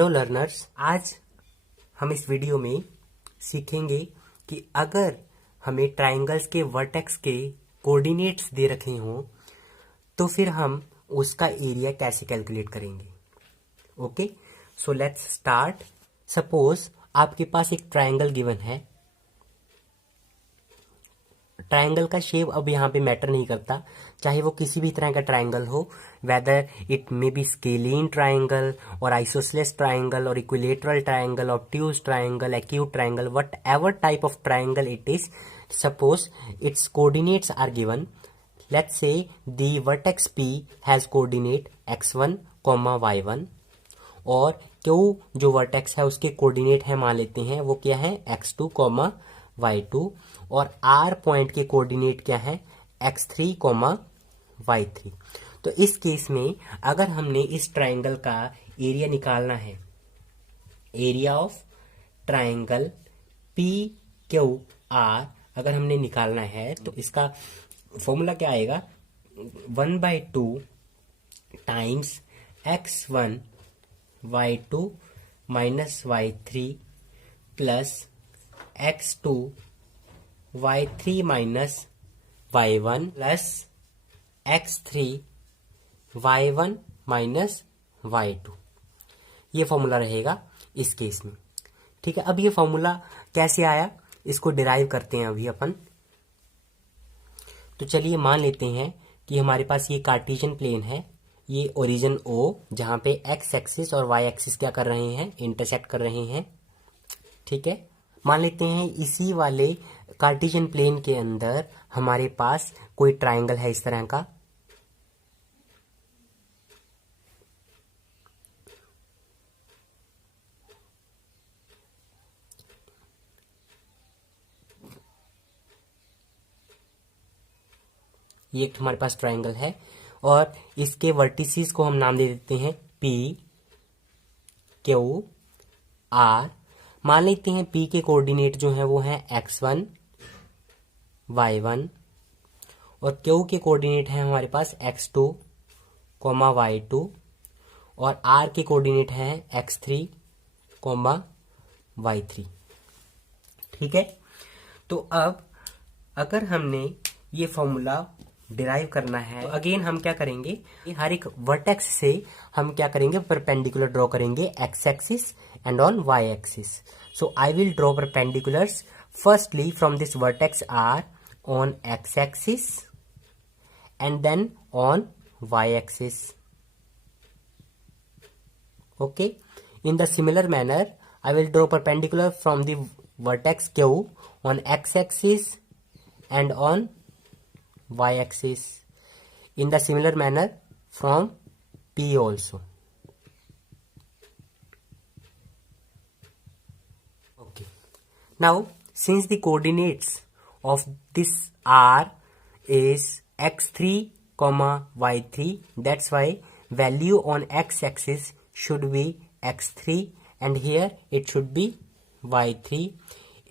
Hello learners, आज हम इस वीडियो में सीखेंगे कि अगर हमें ट्राइंगल्स के वर्टेक्स के कोऑर्डिनेट्स दे रखे हों तो फिर हम उसका एरिया कैसे कैलकुलेट करेंगे। Okay, so let's start. Suppose आपके पास एक ट्राइंगल गिवन है। ट्राइंगल का शेप अब यहाँ पे मैटर नहीं करता, चाहे वो किसी भी तरह का ट्राइंगल हो, whether it may be scalene triangle और आइसोसेलेस ट्राइंगल और equilateral triangle, obtuse triangle, acute triangle, whatever type of triangle it is. Suppose its coordinates are given. Let's say the vertex P has coordinate x1, y1 और Q जो vertex है उसके coordinate है, मान लेते हैं वो क्या है x2, y2 और R पॉइंट के कोऑर्डिनेट क्या है x3, y3। तो इस केस में अगर हमने इस ट्राइंगल का एरिया निकालना है, एरिया ऑफ ट्राइंगल PQR अगर हमने निकालना है तो इसका फॉर्मूला क्या आएगा, 1/2 times x1 y2 minus y3 plus x2 y3 minus y1 plus x3 y1 minus y2। ये फॉर्मूला रहेगा इस केस में। ठीक है, अब ये फॉर्मूला कैसे आया इसको डिराइव करते हैं अभी अपन। तो चलिए मान लेते हैं कि हमारे पास ये कार्टेशियन प्लेन है, ये ओरिजिन O जहां पे x एक्सिस और y एक्सिस क्या कर रहे हैं, इंटरसेक्ट कर रहे हैं। ठीक है, मान लेते हैं इसी वाले कार्टेशियन प्लेन के अंदर हमारे पास कोई ट्राइंगल है इस तरह का। ये एक हमारे पास ट्राइंगल है और इसके वर्टिसेस को हम नाम दे देते हैं P, Q, R। मान लेते हैं P के कोऑर्डिनेट जो है वो है x1, y1 और Q के कोऑर्डिनेट है हमारे पास x2, y2 और R के कोऑर्डिनेट है x3, y3। ठीक है, तो अब अगर हमने ये फॉर्मूला डिराइव करना है तो अगेन हम क्या करेंगे, हर एक वर्टेक्स से हम क्या करेंगे, परपेंडिकुलर ड्रॉ करेंगे x axis and on y axis. So I will draw perpendiculars firstly from this vertex R on x axis and then on y axis. Okay, in the similar manner I will draw perpendicular from the vertex Q on x axis and on y axis, in the similar manner from P also. Okay, now since the coordinates of this R is x3, y3, that's why value on x axis should be x3 and here it should be y3.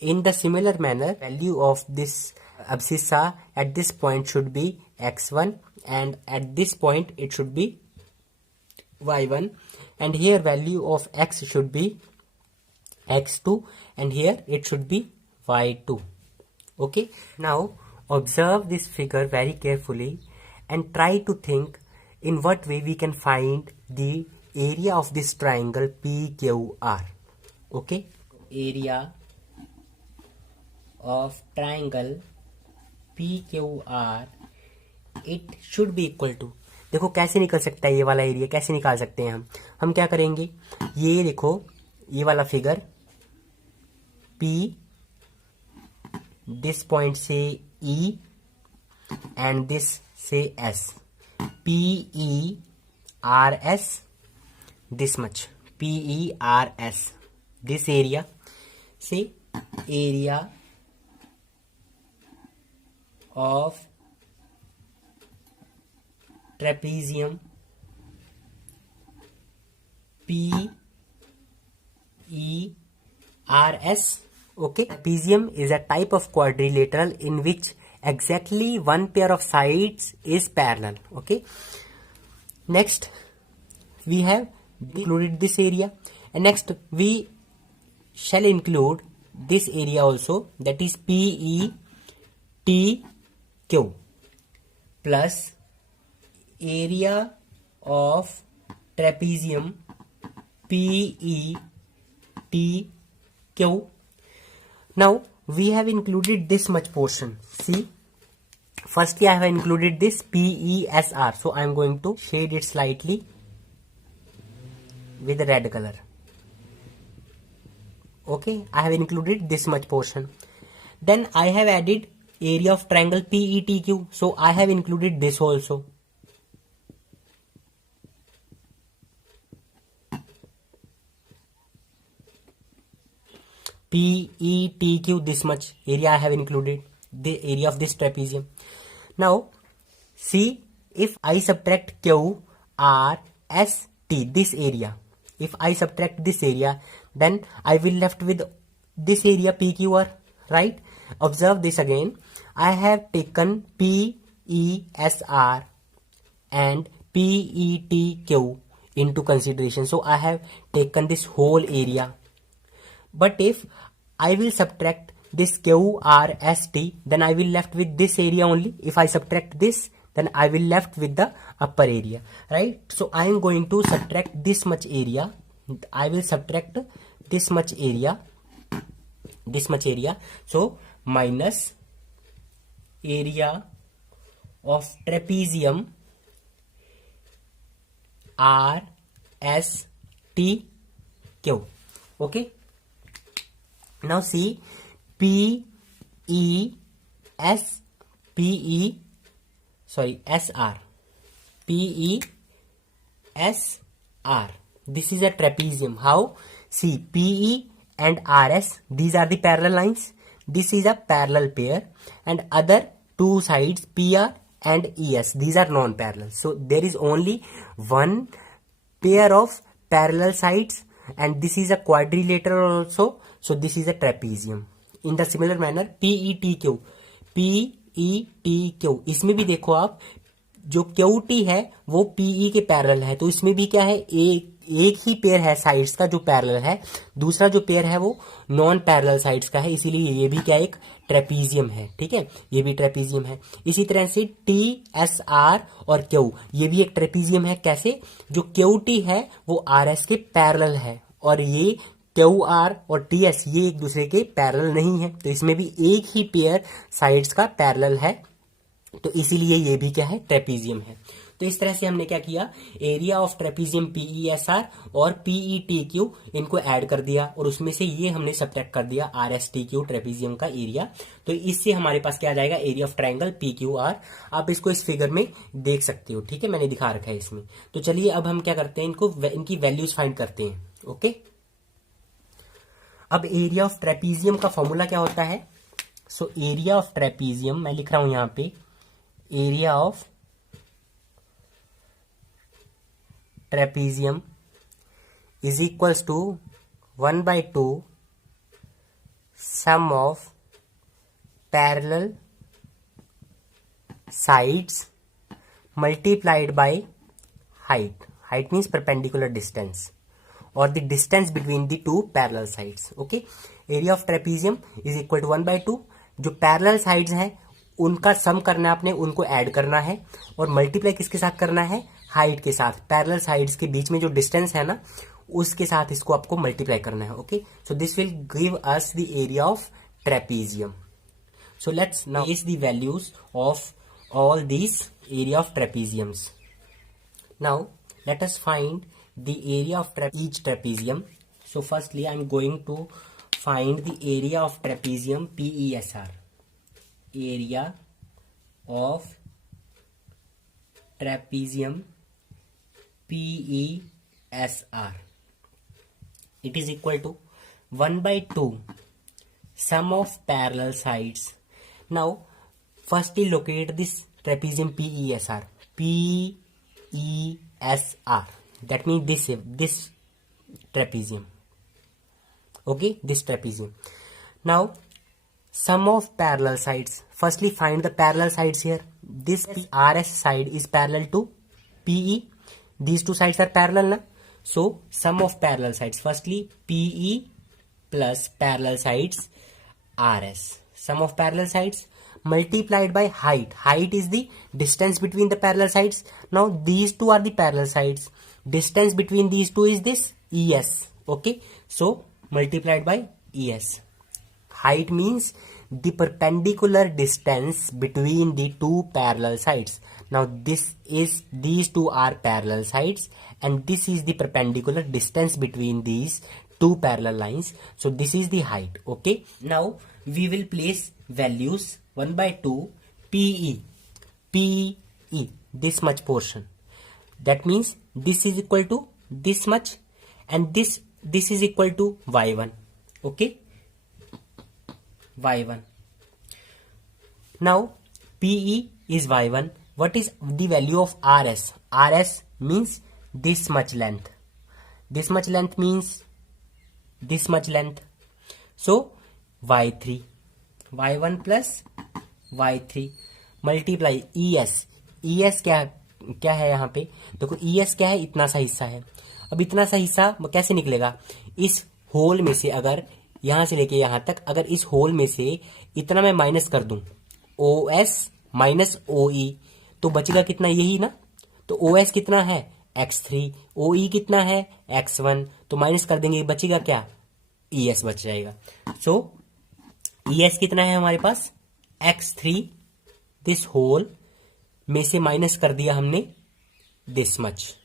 In the similar manner, value of this abscissa at this point should be x1 and at this point it should be y1 and here value of x should be x2 and here it should be y2. Okay, now observe this figure very carefully and try to think in what way we can find the area of this triangle PQR. Okay, area of triangle PQR it should be equal to, देखो कैसे निकल सकता है ये वाला area, कैसे निकाल सकते हैं हम क्या करेंगे, ये देखो ये वाला फिगर P दिस पॉइंट से E एंड दिस से S, PERS this much, PERS this area से area of trapezium PERS. Okay, trapezium is a type of quadrilateral in which exactly one pair of sides is parallel. Okay, next we have included this area And next we shall include this area also, that is PETQ plus area of trapezium PETQ. Now we have included this much portion. See, firstly I have included this PESR, so I am going to shade it slightly with the red color. Okay, I have included this much portion. Then I have added area of triangle PETQ, so I have included this also. PETQ, this much area I have included, the area of this trapezium. Now see, if I subtract Q, R, S, T, this area, if I subtract this area, then I will left with this area PQR, right? Observe this again. I have taken PESR and PETQ into consideration, so I have taken this whole area. But if I will subtract this QRST, then I will left with this area only. If I subtract this, then I will left with the upper area, right? So I am going to subtract this much area. I will subtract this much area, so minus area of trapezium RSTQ. Okay, now see, SR, this is a trapezium. How? See, PE and RS, these are the parallel lines. This is a parallel pair, and other two sides PR and ES, these are non-parallel. So there is only one pair of parallel sides, and this is a quadrilateral also. So this is a trapezium. In the similar manner PETQ, इसमें भी देखो आप, जो QT है वो PE के parallel है, तो इसमें भी क्या है, एक ही पेयर है साइड्स का जो पैरेलल है, दूसरा जो पेयर है वो नॉन पैरेलल साइड्स का है, इसीलिए ये भी क्या एक ट्रेपीजियम है. ठीक है, ये भी ट्रेपीजियम है. इसी तरह से TSR और Q, ये भी एक ट्रेपीजियम है. कैसे? जो QT है वो RS के पैरेलल है, और ये QR और TS ये एक दूसरे के पैरेलल नहीं है, तो इसमें भी एक ही पेयर साइड्स का पैरेलल है, तो इसीलिए ये भी क्या है, ट्रेपीजियम है. तो इस तरह से हमने क्या किया, एरिया ऑफ ट्रेपीजियम PESR और PETQ इनको ऐड कर दिया, और उसमें से ये हमने सब्ट्रैक्ट कर दिया RSTQ ट्रेपीजियम का एरिया. तो इससे हमारे पास क्या आ जाएगा, एरिया ऑफ ट्रायंगल PQR. आप इसको इस फिगर में देख सकते हो. ठीक है, मैंने दिखा रखा है इसमें. तो चलिए अब हम क्या करते हैं, इनकी वैल्यूज फाइंड करते हैं. ओके, अब एरिया ऑफ ट्रेपीजियम का फॉर्मूला क्या होता है. सो एरिया ऑफ ट्रेपीजियम मैं लिख रहा हूं यहां पे, area of trapezium is equals to 1/2 sum of parallel sides multiplied by height. Height means perpendicular distance, और the distance between the two parallel sides. Okay, area of trapezium is equal to 1/2. जो parallel sides हैं उनका सम करना है आपने, उनको add करना है, और मल्टीप्लाई किसके साथ करना है, हाइट के साथ. पैरेलल साइड्स के बीच में जो डिस्टेंस है ना, उसके साथ इसको आपको मल्टीप्लाई करना है. Okay, so this will give us the area of trapezium. So let's now is the values of all this area of trapeziums. Now let us find the area of each trapezium. So firstly I am going to find the area of trapezium PESR. Area of trapezium PESR, it is equal to 1/2 sum of parallel sides. Now firstly locate this trapezium PESR. PESR, that means this trapezium. Okay, this trapezium. Now sum of parallel sides. Firstly find the parallel sides here. This RS side is parallel to PE. These two sides are parallel na? So sum of parallel sides, firstly PE plus parallel sides RS, sum of parallel sides multiplied by height. Height is the distance between the parallel sides. Now these two are the parallel sides, distance between these two is this ES. Okay, so multiplied by ES. Height means the perpendicular distance between the two parallel sides. Now these two are parallel sides and this is the perpendicular distance between these two parallel lines. So this is the height. Okay, now we will place values 1 by 2 PE, this much portion. That means this is equal to this much and this is equal to y1. Okay, y1. Now PE is y1. What is the value of RS? RS means this much length. This much length means this much length. So y3, y1 plus y3 multiply ES. ES क्या है यहाँ पे? देखो ES क्या है? इतना सा हिस्सा है. अब इतना सा हिस्सा कैसे निकलेगा? इस होल में से अगर यहां से लेके यहां तक, अगर इस होल में से इतना मैं माइनस कर दूं, OS माइनस OE, तो बचेगा कितना? यही ना. तो OS कितना है? x3, OE कितना है? x1. तो माइनस कर देंगे, बचेगा क्या? ES बच जाएगा. सो ES कितना है हमारे पास? x3. दिस होल में से माइनस कर दिया हमने दिस मच.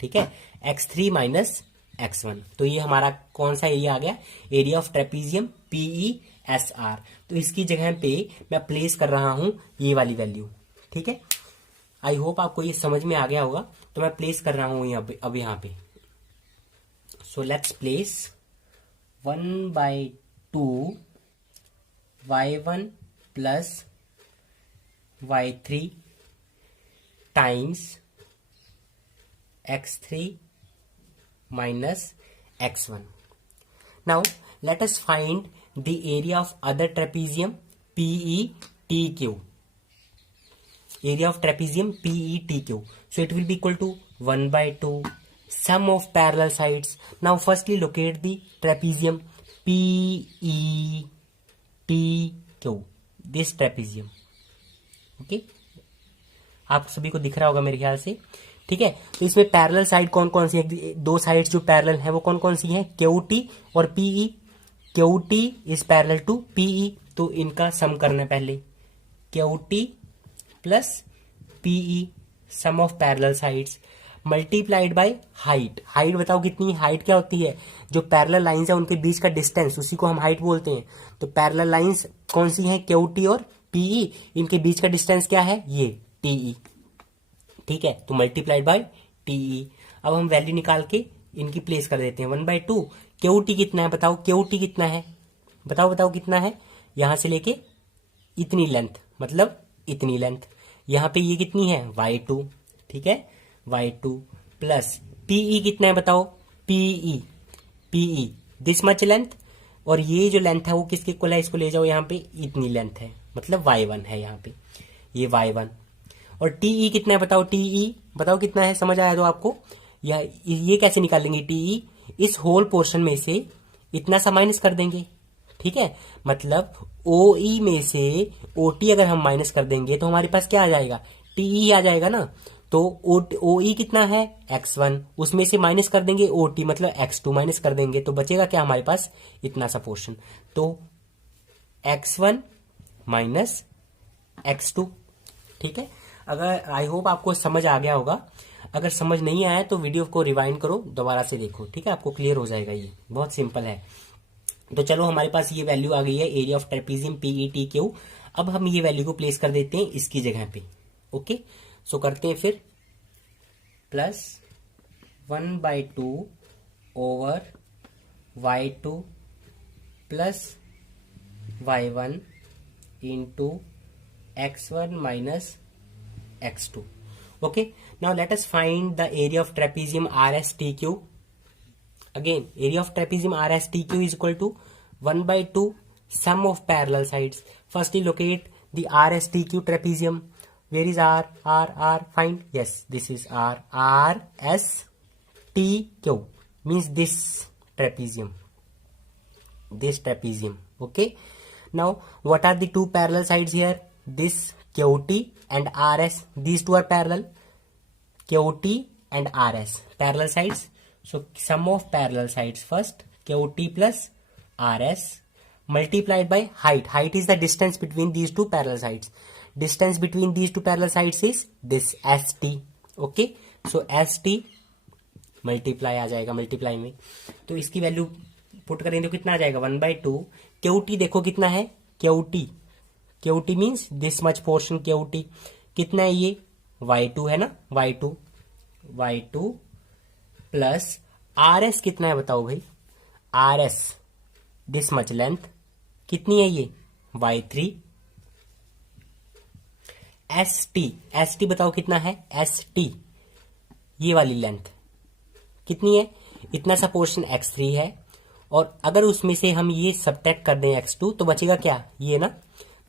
ठीक है, x3 माइनस x1. तो ये हमारा कौन सा एरिया आ गया? Area of trapezium PESR. तो इसकी जगह पे मैं प्लेस कर रहा हूं ये वाली वैल्यू. ठीक है, आई होप आपको ये समझ में आ गया होगा. तो मैं प्लेस कर रहा हूं अब यहाँ पे. So let's place 1 by 2 y1 plus y3 times x3 minus x1. Now let us find the area of other trapezium PETQ. Area of trapezium PETQ. So it will be equal to 1 by 2 sum of parallel sides. Now firstly locate the trapezium PETQ. This trapezium. Okay, आप सभी को दिख रहा होगा मेरे ख्याल से. ठीक है, तो इसमें पैरेलल साइड कौन कौन सी है? दो साइड्स जो पैरेलल है वो कौन कौन सी है? QT और PE. QT is parallel to PE, तो इनका सम करना है पहले. QT plus PE, sum of parallel sides multiplied by height. Height बताओ कितनी? हाइट क्या होती है? जो पैरेलल लाइंस है उनके बीच का डिस्टेंस, उसी को हम हाइट बोलते हैं. तो पैरेलल लाइंस कौन सी हैं? QT और PE. इनके बीच का डिस्टेंस क्या है? ये TE. ठीक है, तो मल्टीप्लाइड बाय TE. अब हम वैल्यू निकाल के इनकी प्लेस कर देते हैं. 1 by 2 QT कितना है? बताओ QT कितना है? बताओ कितना है? यहां से लेके इतनी लेंथ, मतलब इतनी लेंथ. यहां पे ये कितनी है? y2. ठीक है, y2 प्लस PE कितना है? बताओ. PE दिस मच लेंथ, और ये जो लेंथ है वो किसके इक्वल है? इसको ले जाओ यहाँ पे, इतनी लेंथ है, मतलब y1 है यहाँ पे, ये y1. और TE कितना है? बताओ. TE बताओ कितना है? समझ आया तो आपको? या ये कैसे निकालेंगे? TE इस होल पोर्शन में से इतना सा माइनस कर देंगे. ठीक है, मतलब OE में से OT अगर हम माइनस कर देंगे तो हमारे पास क्या आ जाएगा? TE आ जाएगा ना. तो OE कितना है? x1. उसमें से माइनस कर देंगे OT, मतलब x2 माइनस कर देंगे, तो बचेगा क्या हमारे पास? इतना सा पोर्शन. तो x1 माइनस x2. ठीक है, अगर आई होप आपको समझ आ गया होगा. अगर समझ नहीं आया तो वीडियो को रिवाइंड करो, दोबारा से देखो. ठीक है, आपको क्लियर हो जाएगा. ये बहुत सिंपल है. तो चलो, हमारे पास ये वैल्यू आ गई है एरिया ऑफ ट्रेपीजियम PETQ. अब हम ये वैल्यू को प्लेस कर देते हैं इसकी जगह पे. ओके, सो करते हैं फिर. Plus 1 by 2 over y2 plus y1 into x1 minus x2. Okay, now let us find the area of trapezium RSTQ. Again, area of trapezium RSTQ is equal to 1 by 2 sum of parallel sides. Firstly locate the RSTQ trapezium. Where is R? R. Find. Yes, this is R. R, S, TQ means this trapezium. Okay, now what are the two parallel sides here? This QT and RS, these two are parallel. QT and RS parallel sides. So sum of parallel sides first, QT plus RS multiplied by height. Height is the distance between these two parallel sides. Distance between these two parallel sides is this ST. Okay, so ST multiply आ जाएगा, multiply में तो इसकी value put करेंगे तो कितना आ जाएगा 1/2. Cutie देखो कितना है, QT means this much portion. QT कितना है, ये y2 है ना, y2 प्लस RS कितना है बताओ भाई, RS दिस मच लेंथ कितनी है, ये y3. ST बताओ कितना है, ST ये वाली लेंथ कितनी है, इतना सा पोर्शन x3 है. और अगर उसमें से हम ये सबट्रैक्ट कर दें x2 तो बचेगा क्या, ये ना.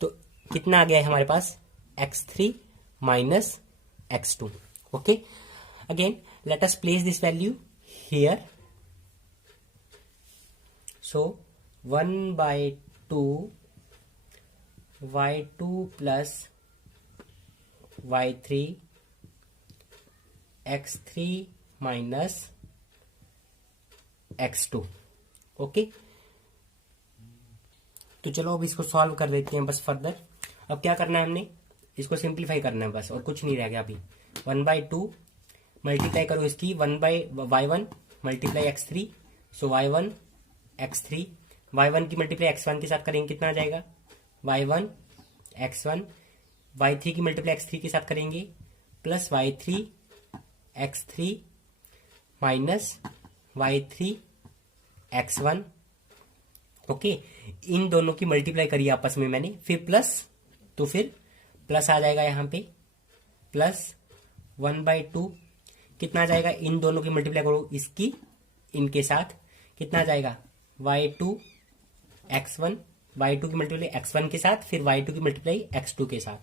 तो कितना आ गया है हमारे पास, x3 minus x2. Okay, again let us place this value here. So 1/2 y2 plus y3 x3 minus x2. Okay, तो चलो अब इसको सॉल्व कर लेते हैं बस फर्दर. अब क्या करना है, हमने इसको सिंप्लीफाई करना है बस, और कुछ नहीं रह गया अभी. 1/2 मल्टीप्लाई करो इसकी y1 मल्टीप्लाई x3. सो y1 x3, y1 की मल्टीप्लाई x1 के साथ करेंगे कितना आ जाएगा, y1 x1. y3 की मल्टीप्लाई x3 के साथ करेंगे plus y3 x3 minus y3 x1. Okay, इन दोनों की मल्टीप्लाई करिए आपस में मैंने, फिर प्लस, तो फिर प्लस आ जाएगा यहाँ पे, प्लस 1/2 कितना आ जाएगा, इन दोनों की मल्टीप्लाई करो इसकी इनके साथ, कितना आ जाएगा y2 x1. y2 की मल्टीप्लाई x1 के साथ, फिर y2 की मल्टीप्लाई x2 के साथ,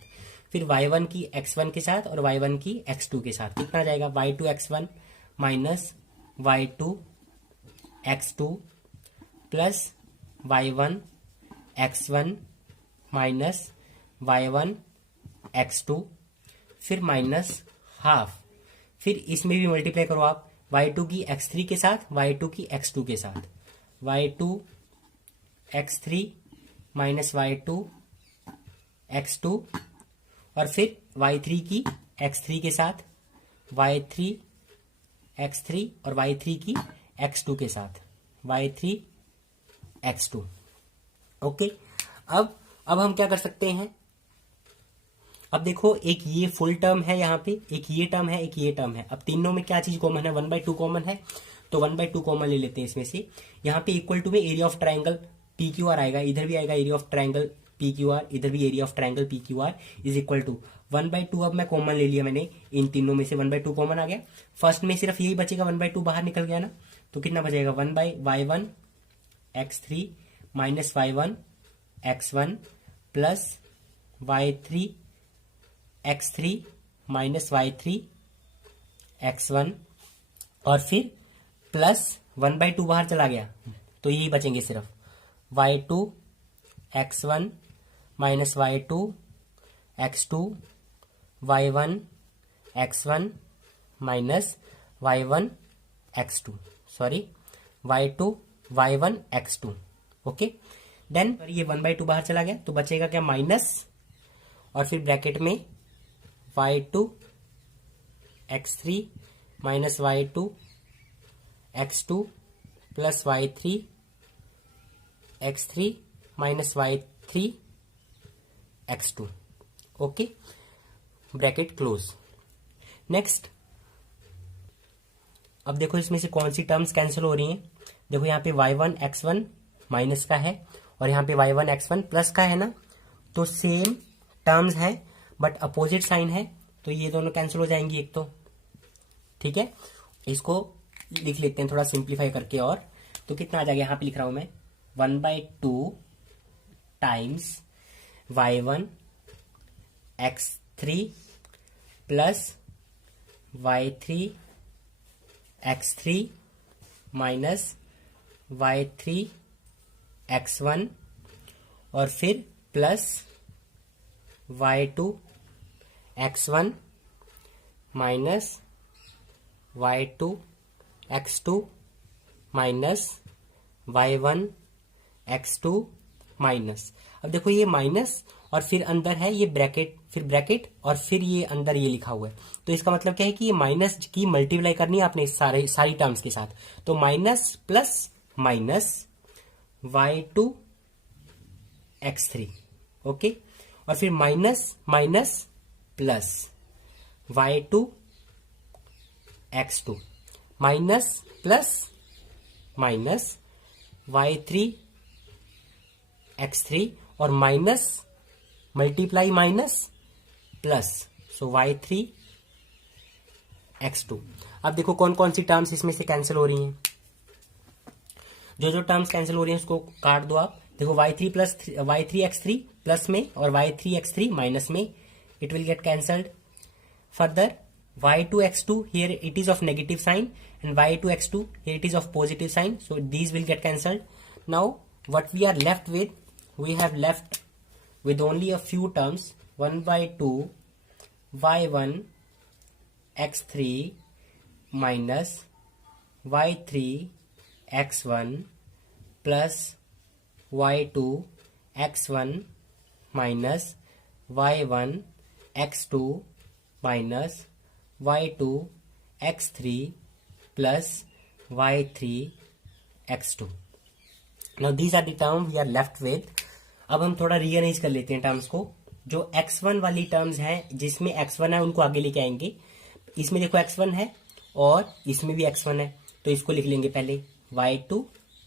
फिर y1 की x1 के साथ और y1 की x2 के साथ, कितना आ जाएगा y2 x1 minus y2 x2 plus y1 x1 minus y1 x2, फिर माइनस हाफ, फिर इसमें भी मल्टीप्लाई करो आप y2 की x3 के साथ, y2 की x2 के साथ, y2 x3 minus y2 x2, और फिर y3 की x3 के साथ, y3 x3 और y3 की x2 के साथ, y3 x2. ओके, अब हम क्या कर सकते हैं, अब देखो एक ये फुल टर्म है यहाँ पे, एक ये टर्म है, एक ये टर्म है. अब तीनों में क्या चीज कॉमन है, 1/2 कॉमन है, तो 1/2 कॉमन ले लेते हैं इसमें से. यहाँ पे इक्वल टू में एरिया ऑफ ट्राइंगल PQR आएगा, इधर भी आएगा एरिया ऑफ ट्राइंगल PQR, इधर भी area of triangle PQR is equal to 1/2. अब मैं कॉमन ले लिया मैंने, इन तीनों में से 1/2 कॉमन आ गया. फर्स्ट में सिर्फ यही बचेगा, 1/2 बाहर निकल गया ना, तो कितना बचेगा, 1/y1 x3 minus y1 x1 plus y3 x3 minus y3 x1, और फिर प्लस 1/2 बाहर चला गया, तो यही बचेंगे सिर्फ y2 x1 minus y2 x2, y1 x1 minus y1 x2, sorry y2 y1 x2. Okay, then ये 1/2 बाहर चला गया, तो बचेगा क्या, माइनस, और फिर ब्रैकेट में y2 x3 minus y2 x2 plus y3 x3 minus y3 x2. Okay, bracket close. Next, अब देखो इसमें से कौन सी टर्म्स कैंसिल हो रही हैं. देखो यहाँ पे y1 x1 माइनस का है और यहाँ पे y1 x1 प्लस का है ना, तो सेम टर्म्स है बट अपोजिट साइन है, तो ये दोनों कैंसिल हो जाएंगी एक तो. ठीक है, इसको लिख लेते हैं थोड़ा सिंप्लीफाई करके, और तो कितना आ जाएगा, यहाँ पे लिख रहा हूं मैं 1/2 times y1 x3 plus y3 x3 minus y3 x1 और फिर plus y2 x1 minus y2 x2 minus y1 x2 minus. अब देखो ये माइनस और फिर अंदर है ये ब्रैकेट, फिर ब्रैकेट और फिर ये अंदर ये लिखा हुआ है, तो इसका मतलब क्या है कि ये माइनस की मल्टीप्लाई करनी है आपने सारी टर्म्स के साथ। तो minus plus minus y2 x3, okay, और फिर minus minus plus y2 x2 minus plus minus y3 x3 और माइनस मल्टीप्लाई माइनस प्लस, सो y3 x2। अब देखो कौन कौन सी टर्म्स इसमें से कैंसिल हो रही हैं। जो टर्म्स कैंसिल हो रही हैं उसको काट दो आप। देखो y3 plus y3 x3 plus में और y3 x3 माइनस में, it will get cancelled. Further y2 x2 here it is of negative sign and y2 x2 here it is of positive sign, so these will get cancelled. Now what we are left with, we have left with only a few terms, 1 by 2 y1 x3 minus y3 x1 plus y2 x1 minus y1 x2 minus y2 x3 plus y3 x2. Now these are the terms we are left with. अब हम थोड़ा rearrange कर लेते हैं terms को। जो x1 वाली terms हैं जिसमें x1 है उनको आगे लेके आएंगे। इसमें देखो x1 है और इसमें भी x1 है, तो इसको लिख लेंगे पहले y2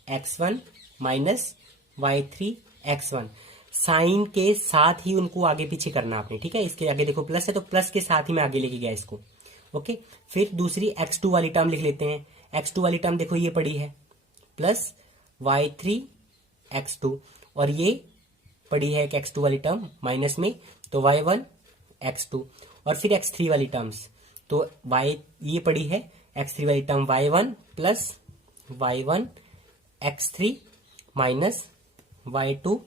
x1 minus y3 x1। Sign के साथ ही उनको आगे पीछे करना आपने, ठीक है। इसके आगे देखो प्लस है तो प्लस के साथ ही मैं आगे लेके गया इसको, ओके। फिर दूसरी x2 वाली टर्म लिख लेते हैं। x2 वाली टर्म देखो ये पड़ी है प्लस y3 x2 और ये पड़ी है एक x2 वाली टर्म माइनस में, तो y1 x2 और फिर x3 वाली टर्म्स, तो ये पड़ी है x3 वाली term y1 plus y1 x3 minus y2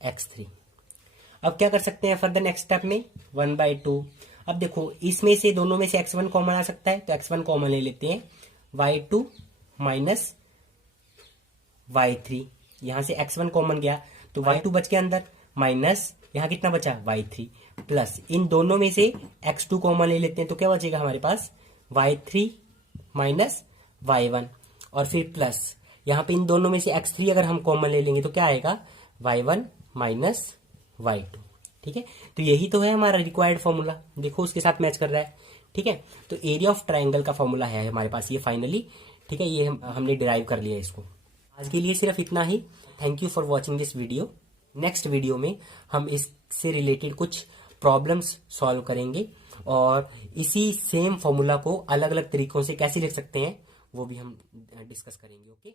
x3। अब क्या कर सकते हैं फर्दर नेक्स्ट स्टेप में 1 by 2। अब देखो इसमें से दोनों में से x1 कॉमन आ सकता है, तो x1 कॉमन ले लेते हैं, y2 माइनस y3। यहां से x1 कॉमन गया तो y2 बच के अंदर, माइनस यहां कितना बचा y3, प्लस इन दोनों में से x2 कॉमन ले लेते हैं, तो क्या बचेगा हमारे पास y3 माइनस y1 और फिर प्लस यहां पे इन दोनों में से x3 अगर हम कॉमन ले लेंगे तो क्या आएगा y1 माइनस y2, ठीक है। तो यही तो है हमारा रिक्वायर्ड फॉर्मूला, देखो उसके साथ मैच कर रहा है, ठीक है। तो एरिया ऑफ ट्राइंगल का फॉर्मूला है हमारे पास ये फाइनली, ठीक है। ये हमने डिराइव कर लिया इसको। आज के लिए सिर्फ इतना ही। Thank you for watching this video. Next video में हम इससे रिलेटेड कुछ प्रॉब्लम्स सॉल्व करेंगे और इसी सेम फॉर्मूला को अलग अलग तरीकों से कैसे लिख सकते हैं वो भी हम डिस्कस करेंगे, ओके।